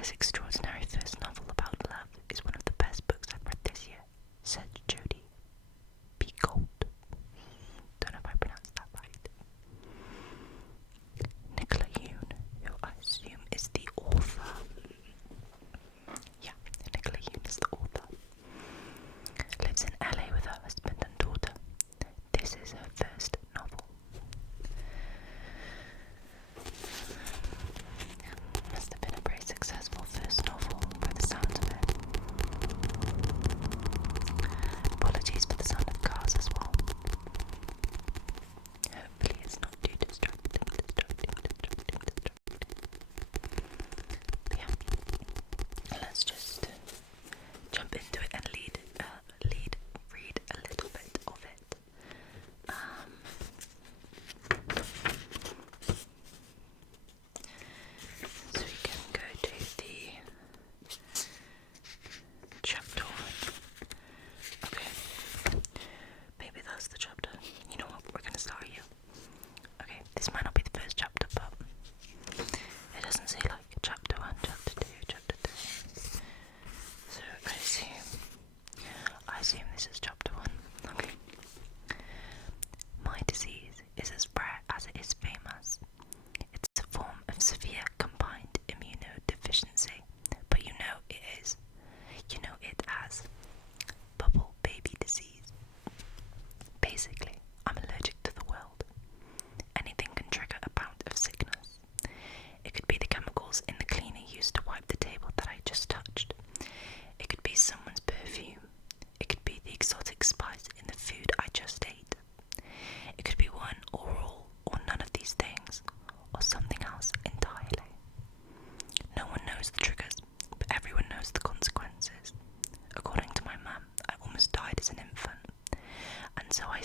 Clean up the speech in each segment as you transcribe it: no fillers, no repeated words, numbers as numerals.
This extraordinary first novel about love is one of the best books I've read this year, said Jodie B. Gold. Don't know if I pronounced that right. Nicola Yoon, who I assume is the author. Yeah, Nicola Yoon is the author. Lives in LA with her husband and daughter. This is her first novel. Must have been a very successful first novel by the sound of it. Apologies for the sound of cars as well. Hopefully it's not too distracting. But yeah, let's just jump into it and read a little bit of it. So we can go to the chapter 1. Okay, maybe that's the chapter. You know what, we're going to start here. Okay, this might not be the first chapter, but it doesn't say like chapter 1, chapter 2, chapter 3. So I assume this is chapter 1. Okay. My disease is as rare as it is famous. It's a form of severe combined immunodeficiency, but you know it is. You know it as bubble baby disease. Basically, I'm allergic to the world. Anything can trigger a bout of sickness. It could be the chemicals in the cleaner used to wipe the table that I just touched. It could be someone's perfume. It could be the exotic spice in the food I just ate. It could be one or all or none of these things, or something else entirely. No one knows the triggers, but everyone knows the consequences. According to my mum, I almost died as an infant, and so I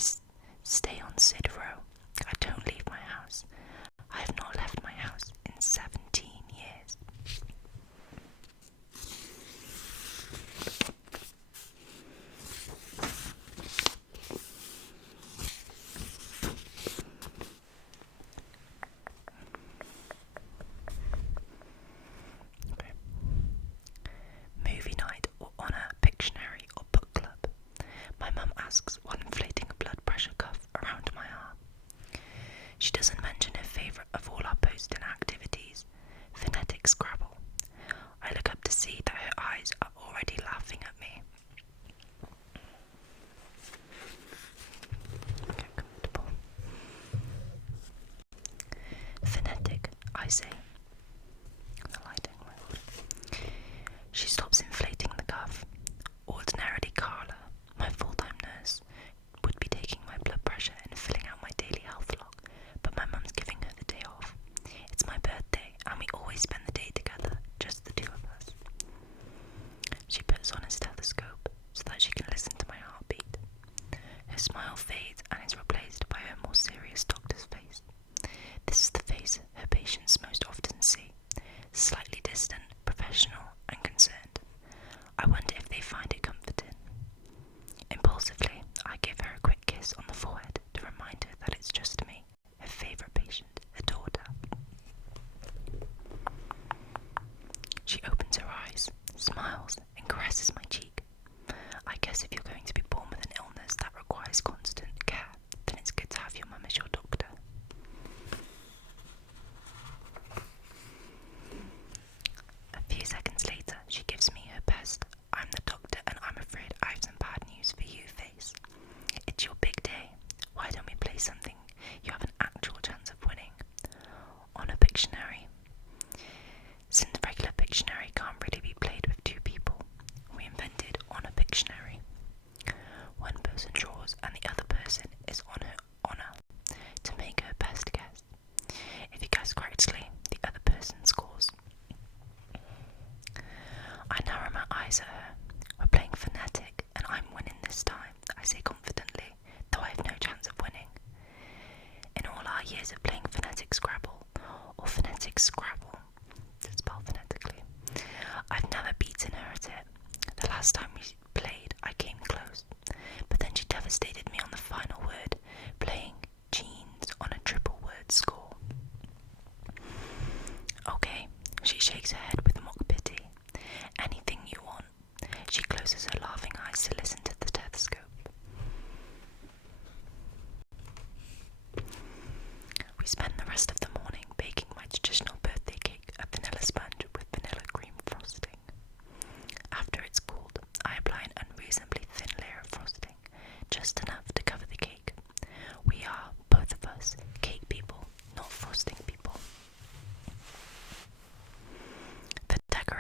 stay on Sid Row. I don't leave my house. I have not left my house in 17 years. Okay. Movie night or on a Pictionary or book club. My mum asks while inflating a blood pressure cuff around my arm. She doesn't mention her favourite of all our post-in activities, phonetic Scrabble. I look up to see that her eyes are already laughing at me. Get comfortable. Phonetic, I say. The lighting will. She stops inflating the cuff. Ordinarily Carla, my full-time nurse, would be taking my blood pressure and filling out my daily health log, but my mum's giving her the day off. It's my birthday, and we always spend the day together, just the two of us. She puts on a stethoscope so that she can listen to my heartbeat. Her smile fades and is replaced by her more serious doctor's face. This is the face her patients most often see, slightly distant, professional, and concerned. I wonder if they find it comforting. Impulsively, I give her a quick kiss on the forehead to remind her that it's just me, her favourite patient, her daughter. She opens her eyes, smiles, and caresses my cheek. I guess if you're going to be born with an illness that requires constant care, then it's good to have your mum as your doctor. A few seconds later, she gives me her best "I'm the doctor and I'm afraid I have some bad news for you" face. It's your big day. Why don't we play something you have an actual chance of winning? On a Pictionary. Since regular Pictionary can't really be played with two people, we invented On a Pictionary. One person draws and the other person is on her honor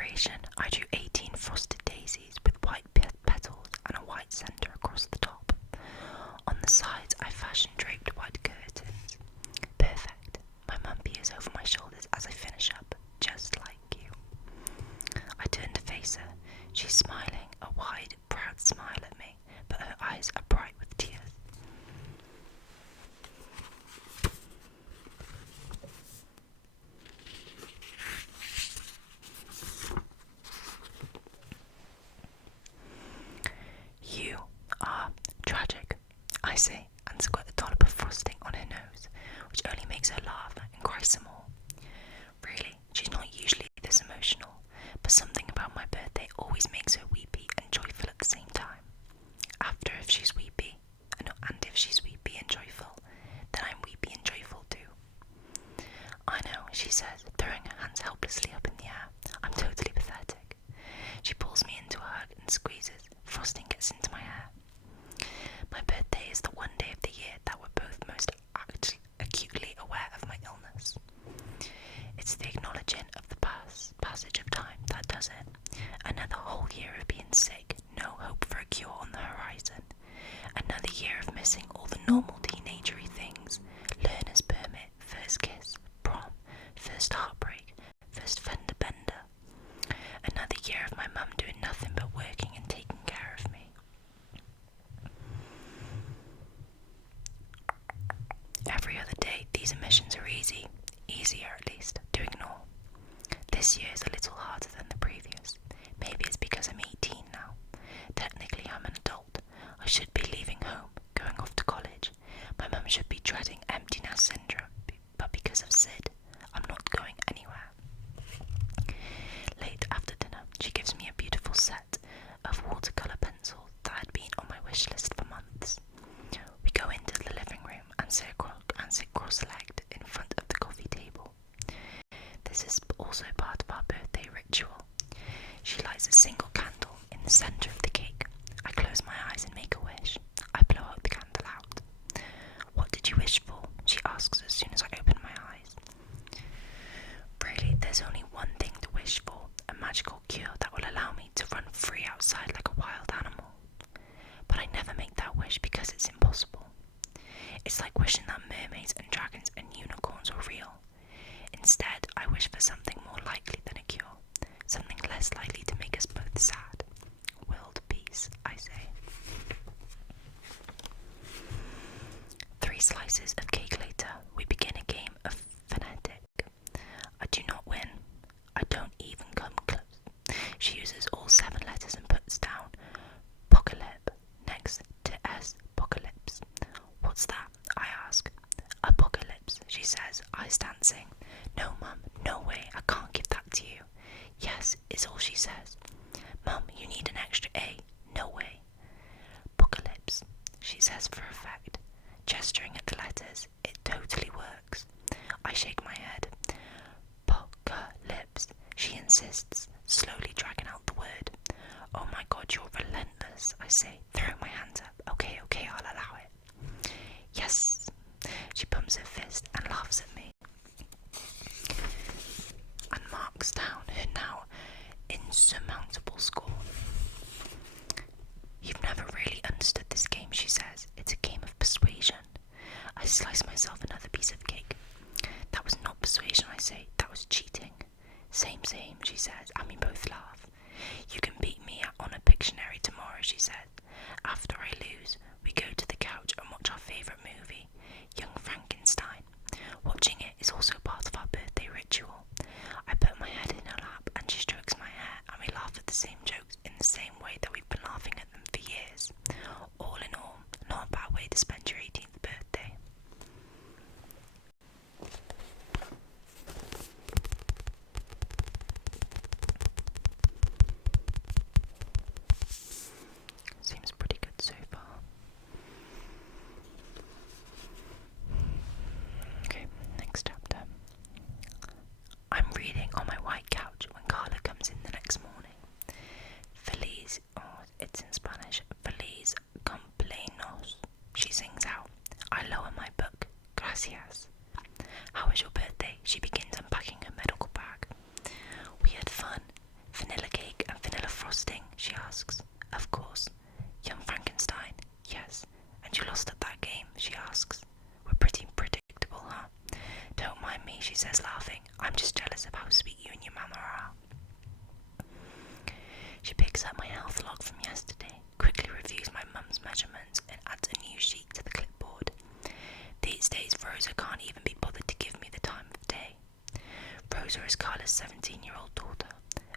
decoration, I drew 18 frosted daisies with white petals and a white centre across the top. On the sides, I fashioned draped white curtains. Perfect. My mum peers over my shoulders as I finish up, just like you. I turn to face her. She's smiling, a wide, proud smile at me, but her eyes are bright with tears. You are tragic, I say, and squirt a dollop of frosting on her nose, which only makes her laugh and cry some more. Really, she's not usually this emotional, but something about my birthday always makes her weepy and joyful at the same time. After, if she's weepy, and if she's weepy and joyful, then I'm weepy and joyful too. I know, she says, throwing her hands helplessly up in the air. I'm totally pathetic. She pulls me into a hug and squeezes. Frosting gets into my hair. My birthday is the one day of the year that we're both most acutely aware of my illness. It's the acknowledging of the passage of time that does it. Another whole year of being sick, no hope for a cure on the horizon. Another year of missing all the normal teenagery things. Learner's permit, first kiss, prom, first heartbreak, first fender bender. Another year of my mum doing nothing but working and taking care of me. Every other day, these emissions are easier at least, to ignore. This year is a little harder than the previous. Maybe it's because I'm 18 now. Technically, I'm an adult. I should be leaving home, going off to college. My mum should be dreading empty nest syndrome, but because of Sid, I'm not going anywhere. Late after dinner, she gives me a beautiful set of watercolour pencils that had been on my wish list for months. We go into the living room and sit cross-legged in front of the coffee table. This is also part of our birthday ritual. She lights a single candle in the centre of the cake. I close my eyes and make a wish. I blow out the candle out. What did you wish for? She asks as soon as I open my eyes. Really, there's only one thing to wish for, a magical cure that will allow me to run free outside like a wild animal. But I never make that wish because it's impossible. It's like wishing that mermaids and dragons and unicorns were real. Instead, I wish for something more likely than a cure, something less likely to make us both sad. World peace, I say. 3 slices of cake later, we begin a game of phonetic. I do not win. I don't even come close. She uses all 7 letters and puts down Pocalypse next to S. Apocalypse. What's that? I ask. Apocalypse, she says, eyes dancing. No, Mum, no way, I can't give that to you. Yes, is all she says. Mum, you need an extra A. No way. Apocalypse, she says for effect, gesturing at the letters. It totally works. I shake my head. Apocalypse, she insists, slowly dragging out the word. Oh my God, you're relentless, I say, throwing my hands up. Okay, I'll allow it. Yes. She pumps her fist and laughs at me and marks down her now insurmountable score. You've never really understood this game, she says. It's a game of persuasion. I slice myself another piece of cake. That was not persuasion, I say. That was cheating. Same, she says, and we both laugh. You can beat me on a Pictionary tomorrow, she said. After I lose, we go to the couch and watch our favourite movie, Young Frankenstein. Watching it is also part of our birthday ritual. I put my head in her lap and she strokes my hair and we laugh at the She picks up my health log from yesterday, quickly reviews my mum's measurements, and adds a new sheet to the clipboard. These days, Rosa can't even be bothered to give me the time of day. Rosa is Carla's 17-year-old daughter.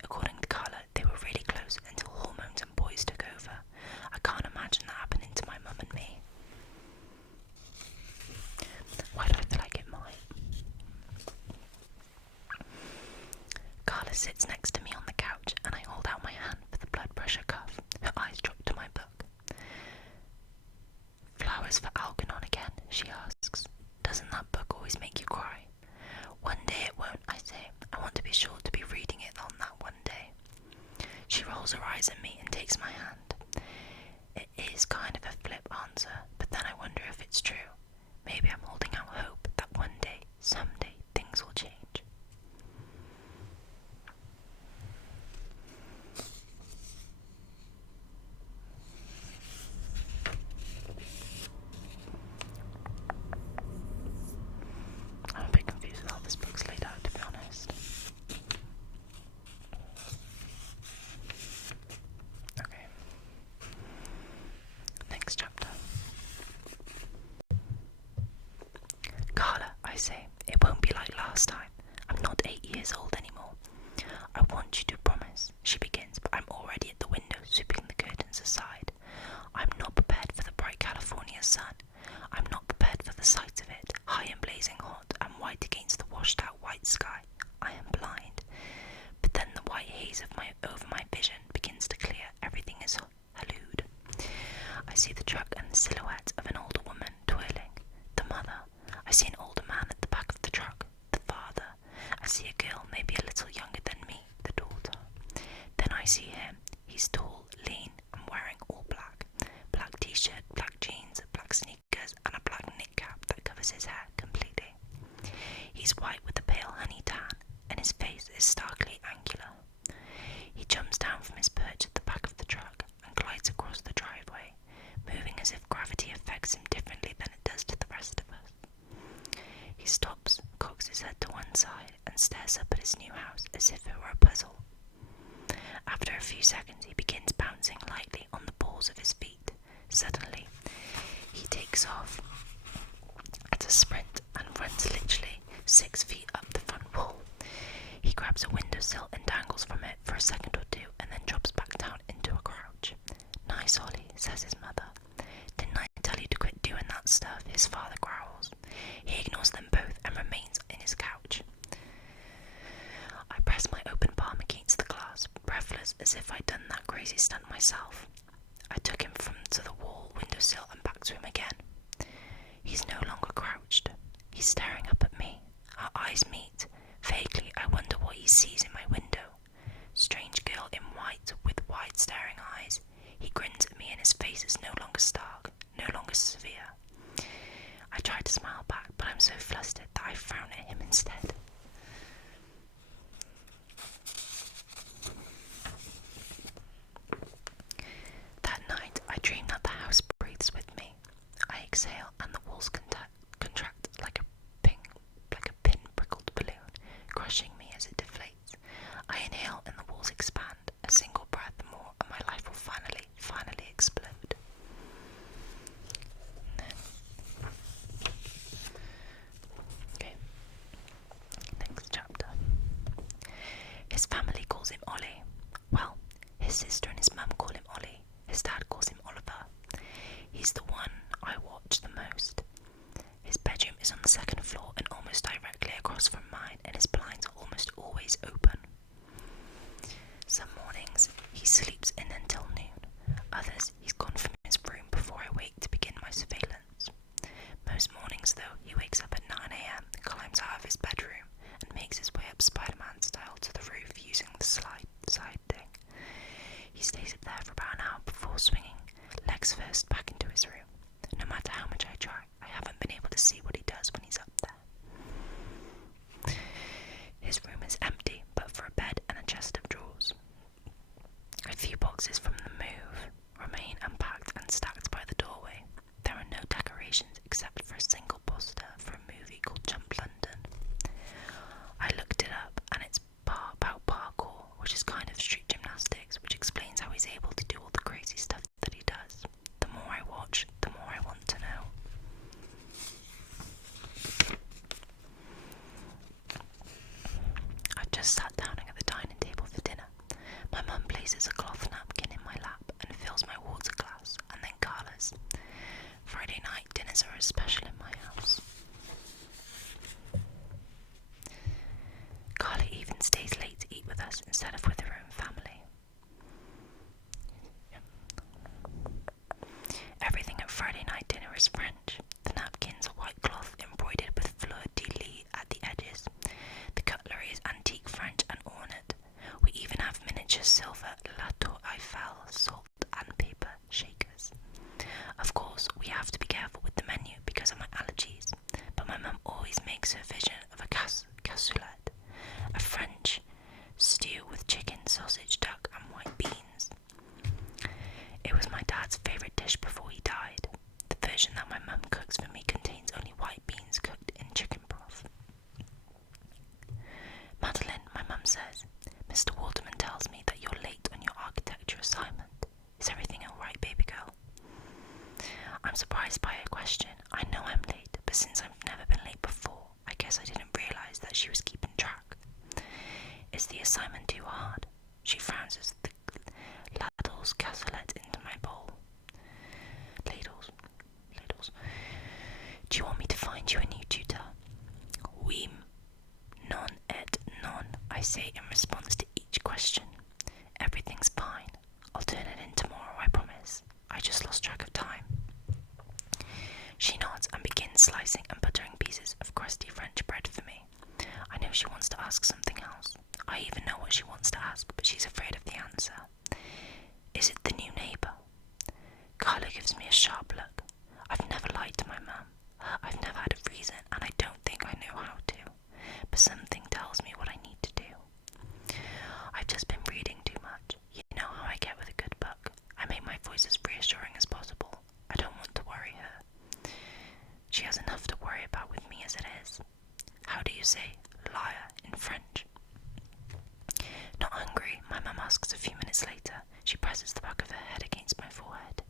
According to Carla, they were really close until hormones and boys took over. I can't imagine that happening to my mum and me. Why do I feel like it might? Carla sits next to me on the couch, and I hold out my hand for the blood pressure cuff. Her eyes drop to my book. Flowers for Algernon again, she asks. Doesn't that book always make you cry? One day it won't, I say. I want to be sure to be reading it on that one day. She rolls her eyes at me and takes my hand. It is kind of a flip answer, but then I wonder if it's true. Maybe I'm holding out hope that one day, someday, things will change. I'm a bit confused with how this book's laid out, to be honest. Okay. Next chapter. Carla, I say, it won't be like last time. I'm not 8 years old anymore. I want you to promise, she begins, but I'm already at the window, sweeping the curtains aside. I'm not prepared for the bright California sun. I'm not prepared for the sight of it, high and blazing hot and white against the washed-out white sky. I am blind. But then the white haze of over my vision begins to clear. Everything is hallooed. I see the truck and the silhouette of an older woman toiling. The mother. I see an older man at the back of the truck. The father. I see a girl maybe a little younger than me. The daughter. Then I see him. He's tall, lean, and wearing all black. Black t-shirt, black jeans, black sneakers, and a black knit cap that covers his hair completely. He's white with a pale honey tan, and his face is starkly angular. He jumps down from his perch at the back of the truck and glides across the driveway, moving as if gravity affects him differently than it does to the rest of us. He stops, cocks his head to one side, and stares up at his new house as if it were a puzzle. After a few seconds, he begins bouncing lightly on the balls of his feet. Suddenly, he takes off at a sprint and runs literally 6 feet up the front wall. He grabs a windowsill and dangles from it for a second or two and then drops back down into a crouch. Nice, Ollie, says his mother. Didn't I tell you to quit doing that stuff? His father growls. He ignores them both and remains in his couch. I press my open palm against the glass, breathless as if I'd done that crazy stunt myself. I took him from to the wall windowsill and back to him again. He's no longer crouched. He's staring up at me. Our eyes meet. Vaguely, I wonder what he sees in my window. Strange girl in white with wide staring eyes. He grins at me and his face is no longer stark, no longer severe. I try to smile back, but I'm so flustered that I frown at him instead. That night, I dream that the house breathes with me. I exhale and the walls contract like a pin-prickled balloon, crushing me as it deflates. I inhale and the walls expand. A single breath more and my life will finally explode. Okay. Next chapter. His family calls him Ollie. Well, his sister and his mum call him Ollie. His dad calls him Oliver. He's the one I watch the most. His bedroom is on the second floor and almost directly across from mine, and his blinds are almost always open. Some mornings he sleeps in until noon. Others he's gone from his room before I wake to begin my surveillance. Most mornings, though, he wakes up at 9 a.m., climbs out of his bedroom, and makes his way up Spider-Man style to the roof using the side thing. He stays up there for about an hour before swinging, legs first, back into his room. No matter how much I try, I haven't been able to see what he does when he's up there. His room is empty, but for a bed and a chest of drawers. A few boxes from the move remain unpacked and stacked by the doorway. There are no decorations except for a single poster for a movie called Jump London. I looked it up and it's about parkour, which is kind of street gymnastics, which explains places a cloth napkin in my lap and fills my water glass, and then Carla's. Friday night dinners are special in my house. Carla even stays late to eat with us instead of with her own family. Everything at Friday night dinner is French. The napkins are white cloth embroidered with fleur-de-lis at the edges. The cutlery is antique French and ornate. We even have miniature silver La Tour Eiffel salt and pepper shakers. Of course, we have to be careful with the menu because of my allergies, but my mum always makes her vision of a cassoulet, a French stew with chicken, sausage, duck and white beans. It was my dad's favourite dish before he died. The version that my mum cooks for me contains only white beans cooked in chicken broth. Madeline, my mum says, Mr. Waterman tells me that you're late on your architecture assignment. Is everything alright, baby girl? I'm surprised by her question. I know I'm late, but since I've never been late before, I guess I didn't realise that she was keeping track. Is the assignment too hard? She frowns as the ladles cassoulet into my bowl. Ladles. Do you want me to find you a new tutor? Oui, non et non, I say in response to each question. Everything's fine. I'll turn it in tomorrow, I promise. I just lost track of time. She nods and begins slicing and buttering pieces of crusty French bread for me. I know she wants to ask something else. I even know what she wants to ask, but she's afraid of the answer. Is it the new neighbour? Carla gives me a sharp look. I've never lied to my mum. I've never had a reason, and I don't think I know how to. But something tells me what I need to do. I've just been reading too much. You know how I get with a good book. I make my voice as reassuring as possible. I don't want to worry her. She has enough to worry about with me as it is. How do you say liar in French? Not hungry, my mum asks a few minutes later. She presses the back of her head against my forehead.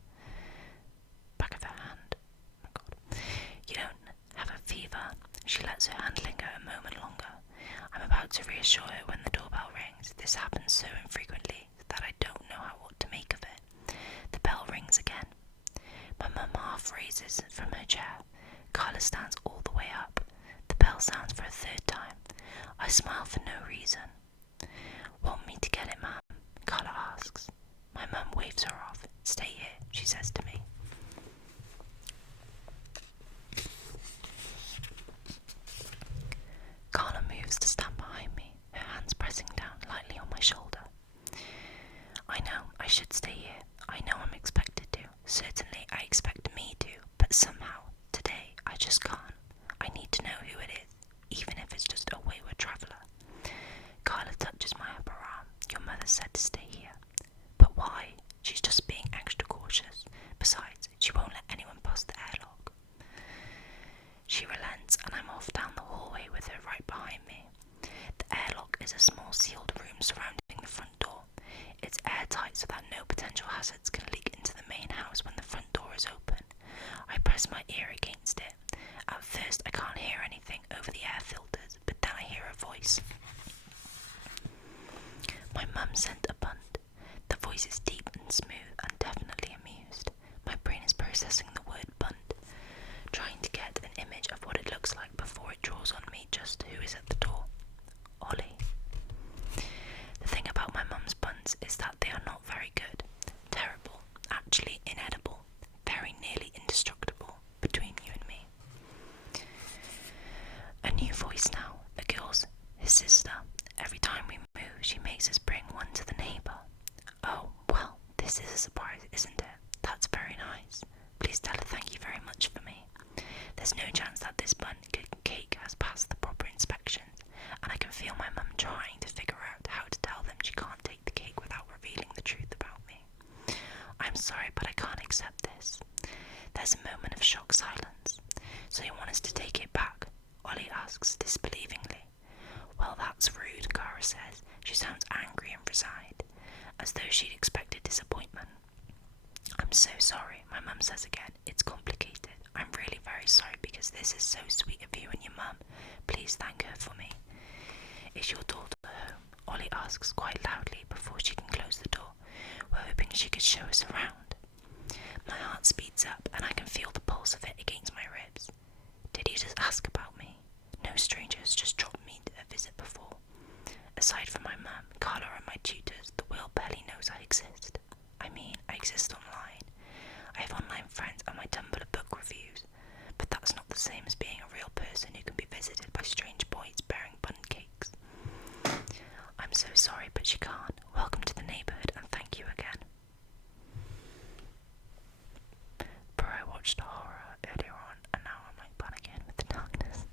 Back of her hand. Oh my God. You don't have a fever? She lets her hand linger a moment longer. I'm about to reassure her when the doorbell rings. This happens so infrequently that I don't know what to make of it. The bell rings again. My mum half raises from her chair. Carla stands all the way up. The bell sounds for a third time. I smile for no reason. Want me to get it, ma'am? Carla asks. My mum waves her off. Stay here, she says to me. Carla moves to stand behind me, her hands pressing down lightly on my shoulder. I know I should stay here. I know I'm expected to. Certainly I expect me to, but somehow, today, I just can't. I need to know who it is, even if it's just a wayward traveller. Carla touches my upper arm. Your mother said to stay here. But why? She's just being extra cautious. Besides, she won't let anyone past the airlock. She relents and I'm off down the hallway with her right behind me. The airlock is a small sealed room surrounding the front door. It's airtight so that no potential hazards can leak into the main house when the front door is open. I press my ear against it. At first I can't hear anything over the air filters, but then I hear a voice. My mum sent a bunt. The voice is deep and smooth and definitely amused. My brain is processing the word bunt, trying to get an image of what it looks like before it draws on me just who is at the door. Ollie. The thing about my mum's buns is that they are not very good. Terrible. Actually inedible. Very nearly indestructible between you and me. A new voice now. A girl's, his sister. Every time we move, she makes us bring one to the neighbour. Oh, well, this is a surprise, isn't it? That's very nice. Please tell her thank you very much for me. There's no chance that this bun cake has passed the proper inspections, and I can feel my mum trying to figure out how to tell them she can't take the cake without revealing the truth about me. I'm sorry, but I can't accept this. There's a moment of shocked silence. So you want us to take it back? Ollie asks disbelievingly. Well, that's rude, Cara says. She sounds angry and resigned, as though she'd expected disappointment. I'm so sorry, my mum says again. It's complicated. I'm really very sorry because this is so sweet of you and your mum. Please thank her for me. Is your daughter home? Ollie asks quite loudly before she can close the door. she could show us around. My heart speeds up and I can feel the pulse of it against my ribs. Did he just ask about me? No stranger has just dropped me a visit before. Aside from my mum, Carla and my tutors, the world barely knows I exist. I mean, I exist online. I have online friends and my Tumblr book reviews, but that's not the same as being a real person who can be visited by strange boys bearing bundt cakes. I'm so sorry, but she can't. Welcome to the neighbourhood and thank you again. Bro, I watched a horror earlier on and now I'm like panicking with the darkness.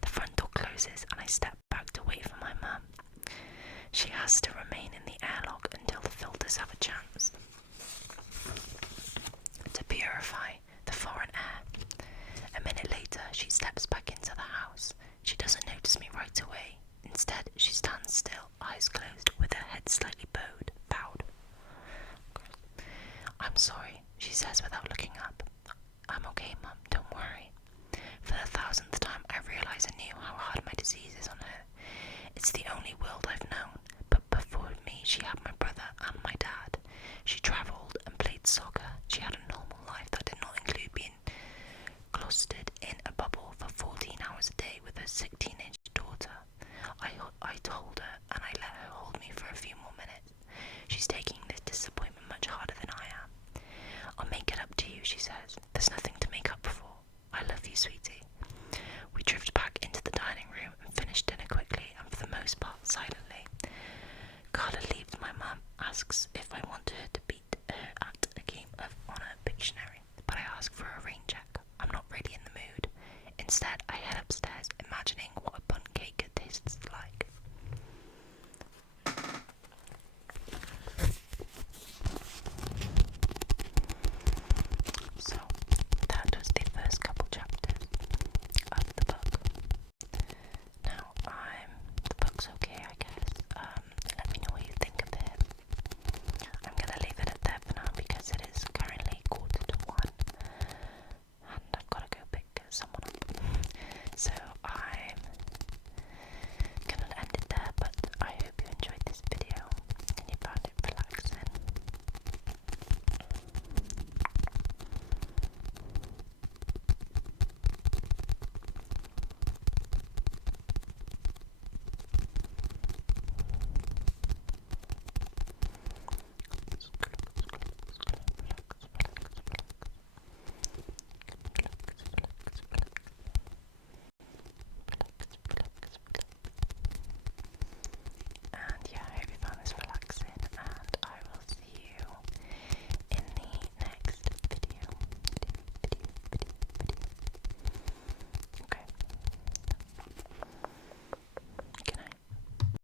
The front door closes and I step back to wait for my mum. She has to remain in the airlock until the filters have a chance to purify the foreign air. A minute later, she steps back into the house. She doesn't notice me right away. Instead, she stands still, eyes closed, with her head slightly bowed. I'm sorry, she says without looking up. I'm okay, Mum, don't worry. For the 1000th time, I realise anew how hard my disease is on her. It's the only world I've known, but before me she had my brother and my dad. She travelled and played soccer. She had a normal life that did not include being cloistered in a bubble for 14 hours a day with her sick teenage daughter. I told her and I let her hold me for a few more minutes. She's taking this disappointment much harder than I am. I'll make it up to you, she says. There's nothing to make up for. I love you, sweetie. We drift back into the dining room and finish dinner quickly and for the most part silently. Carla leaves. My mum asks if I want